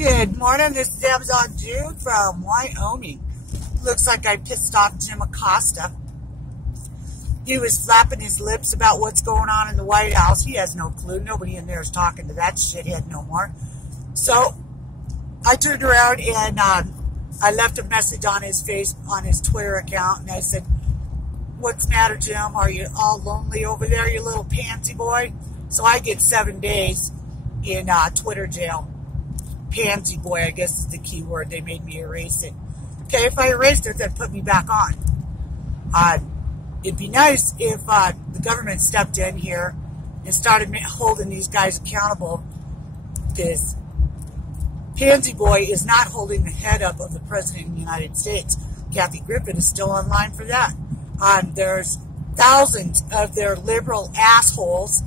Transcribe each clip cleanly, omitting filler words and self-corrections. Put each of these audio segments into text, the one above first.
Good morning, this is Amazon Jude from Wyoming. Looks like I pissed off Jim Acosta. He was flapping his lips about what's going on in the White House. He has no clue. Nobody in there is talking to that shithead no more. So I turned around and I left a message on his Twitter account, and I said, "What's the matter, Jim? Are you all lonely over there, you little pansy boy?" So I get 7 days in Twitter jail. Pansy boy, I guess is the key word. They made me erase it. Okay, if I erased it, then put me back on. It'd be nice if the government stepped in here and started holding these guys accountable, because Pansy boy is not holding the head up of the President of the United States. Kathy Griffin is still online for that. There's thousands of their liberal assholes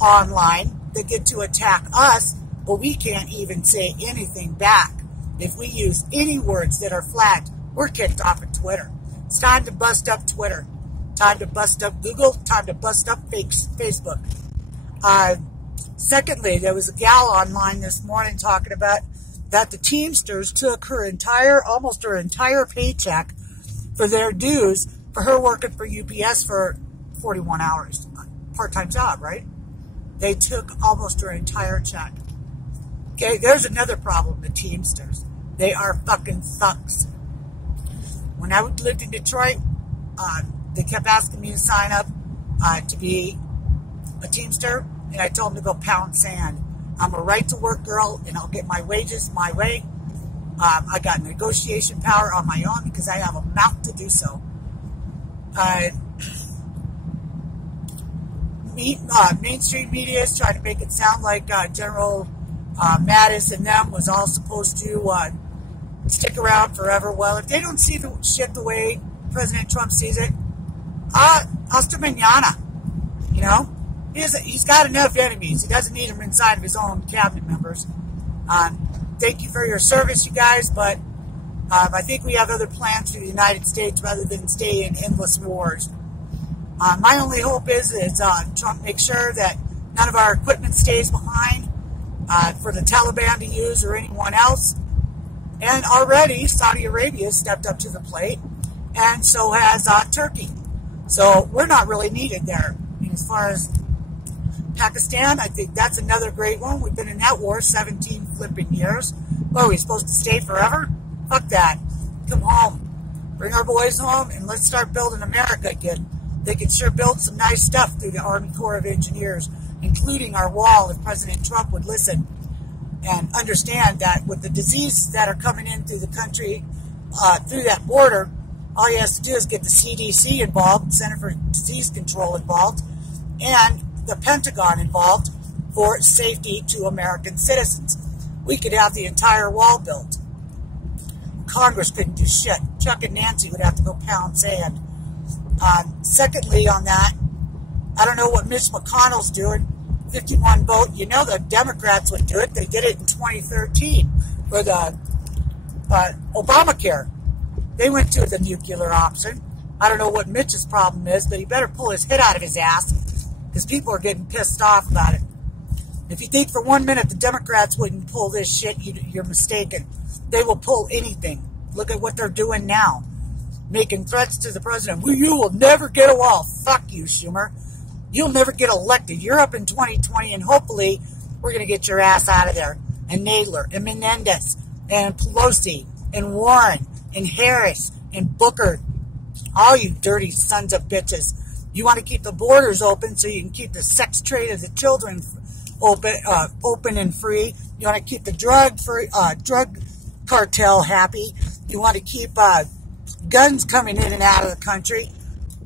online that get to attack us, but we can't even say anything back. If we use any words that are flagged, we're kicked off of Twitter. It's time to bust up Twitter. Time to bust up Google. Time to bust up Facebook. Secondly, there was a gal online this morning talking about that the Teamsters took almost her entire paycheck for their dues for her working for UPS for 41 hours. Part-time job, right? They took almost her entire check. Okay, there's another problem, the Teamsters. They are fucking thugs. When I lived in Detroit, they kept asking me to sign up to be a Teamster, and I told them to go pound sand. I'm a right-to-work girl, and I'll get my wages my way. I got negotiation power on my own because I have a mouth to do so. Mainstream media is trying to make it sound like General Mattis and them was all supposed to stick around forever. Well, if they don't see the shit the way President Trump sees it, hasta mañana. You know, he's got enough enemies. He doesn't need them inside of his own cabinet members. Thank you for your service, you guys, but I think we have other plans for the United States rather than stay in endless wars. My only hope is Trump makes sure that none of our equipment stays behind for the Taliban to use or anyone else. And already Saudi Arabia stepped up to the plate, and so has Turkey. So we're not really needed there. I mean, as far as Pakistan, I think that's another great one. We've been in that war 17 flipping years. What, are we supposed to stay forever? Fuck that. Come home. Bring our boys home, and let's start building America again. They could sure build some nice stuff through the Army Corps of Engineers, including our wall, if President Trump would listen and understand that with the diseases that are coming in through the country, through that border, all he has to do is get the CDC involved, Center for Disease Control involved, and the Pentagon involved for safety to American citizens. We could have the entire wall built. Congress couldn't do shit. Chuck and Nancy would have to go pound sand. Secondly, on that, I don't know what Mitch McConnell's doing. 51 vote. You know the Democrats would do it. They did it in 2013 for the Obamacare. They went to the nuclear option. I don't know what Mitch's problem is, but he better pull his head out of his ass because people are getting pissed off about it. If you think for 1 minute the Democrats wouldn't pull this shit, you're mistaken. They will pull anything. Look at what they're doing now. Making threats to the president. Well, you will never get a wall. Fuck you, Schumer. You'll never get elected. You're up in 2020, and hopefully we're going to get your ass out of there. And Nadler, and Menendez, and Pelosi, and Warren, and Harris, and Booker. All you dirty sons of bitches. You want to keep the borders open so you can keep the sex trade of the children open and free. You want to keep the drug cartel happy. You want to keep guns coming in and out of the country.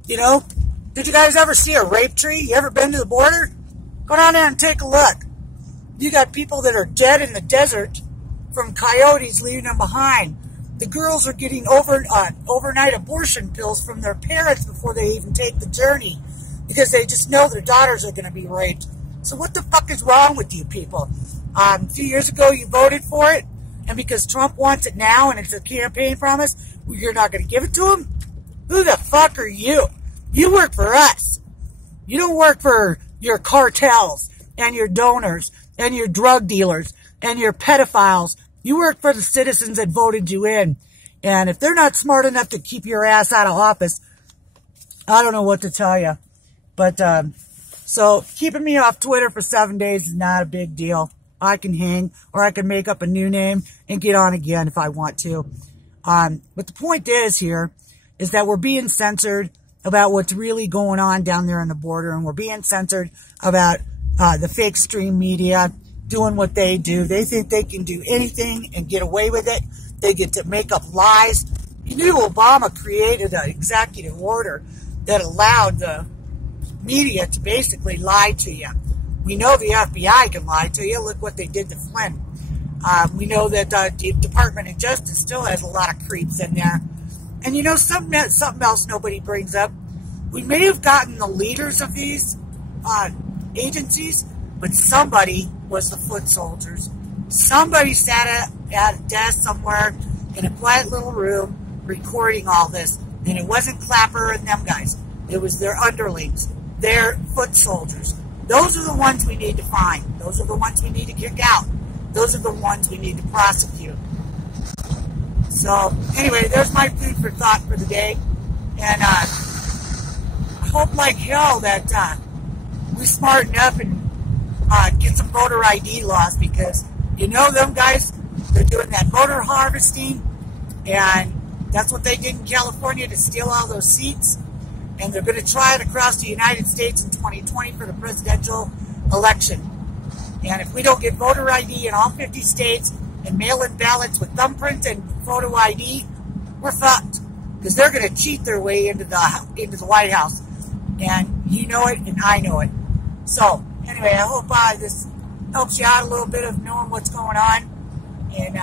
You know, did you guys ever see a rape tree? You ever been to the border? Go down there and take a look. You got people that are dead in the desert from coyotes leaving them behind. The girls are getting overnight abortion pills from their parents before they even take the journey because they just know their daughters are going to be raped. So what the fuck is wrong with you people? A few years ago you voted for it, and because Trump wants it now and it's a campaign promise, you're not going to give it to him? Who the fuck are you? You work for us. You don't work for your cartels and your donors and your drug dealers and your pedophiles You work for the citizens that voted you in. And if they're not smart enough to keep your ass out of office, I don't know what to tell you. But, so keeping me off Twitter for 7 days is not a big deal. I can hang, or I can make up a new name and get on again if I want to. But the point is here is that we're being censored about what's really going on down there on the border, and we're being censored about the fake stream media doing what they do. They think they can do anything and get away with it. They get to make up lies. You knew Obama created an executive order that allowed the media to basically lie to you. We know the FBI can lie to you. Look what they did to Flynn. We know that the Department of Justice still has a lot of creeps in there. And you know, something else nobody brings up. We may have gotten the leaders of these agencies, but somebody was the foot soldiers. Somebody sat at a desk somewhere in a quiet little room recording all this. And it wasn't Clapper and them guys. It was their underlings, their foot soldiers. Those are the ones we need to find. Those are the ones we need to kick out. Those are the ones we need to prosecute. So, anyway, there's my food for thought for the day. And I hope like hell that we smarten up and get some voter ID laws, because you know them guys, they're doing that voter harvesting, and that's what they did in California to steal all those seats. And they're going to try it across the United States in 2020 for the presidential election. And if we don't get voter ID in all 50 states and mail-in ballots with thumbprints and photo ID, we're fucked. Because they're going to cheat their way into the White House. And you know it, and I know it. So, anyway, I hope this helps you out a little bit of knowing what's going on. And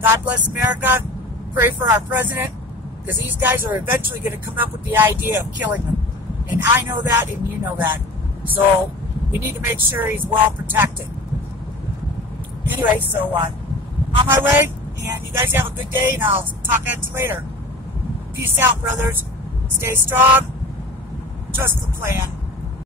God bless America. Pray for our president, because these guys are eventually going to come up with the idea of killing him. And I know that, and you know that. So we need to make sure he's well protected. Anyway, so on my way, and you guys have a good day, and I'll talk at you later. Peace out, brothers. Stay strong. Trust the plan.